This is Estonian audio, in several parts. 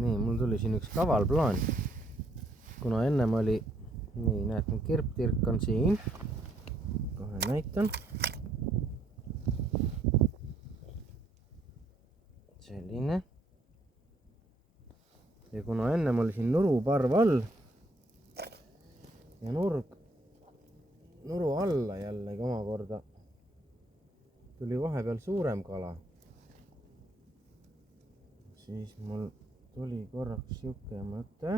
nii, mul tuli siin üks kaval plaan, kuna ennem oli, nii näed, kirptirk on siin, kohe näitan, selline, ja kuna ennem oli siin nuruparv all ja nuru alla jällegi omakorda tuli vahepeal suurem kala, siis mul tuli korraks siuke mõte,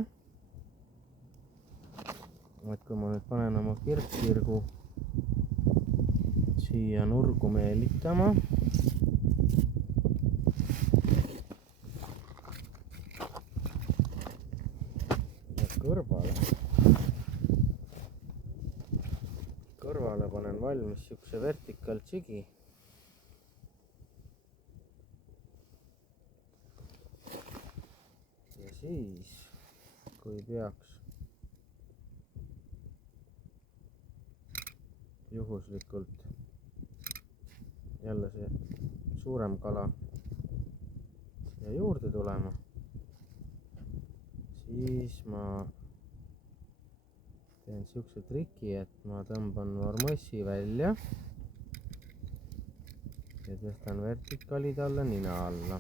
et kui ma nüüd panen oma kirptirgu siia nurgu meelitama ja kõrvale panen valmis siukse vertikaal jigi. Ja siis, kui peaks juhuslikult jälle see suurem kala siia juurde tulema, siis ma teen siukse triki, et ma tõmban varmossi välja ja tõstan vertikaali talle nina alla.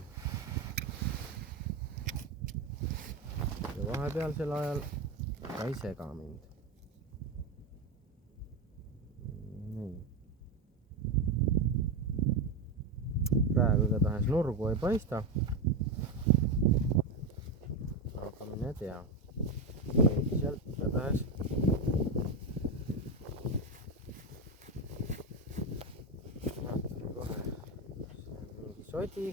Ja vahepealsel ajal ta ei sega mind. Nii. Praegu igatahes nurgu ei paista, aga mine tea, keegi sealt igatahes vaatan kohe, see on mingi sodi.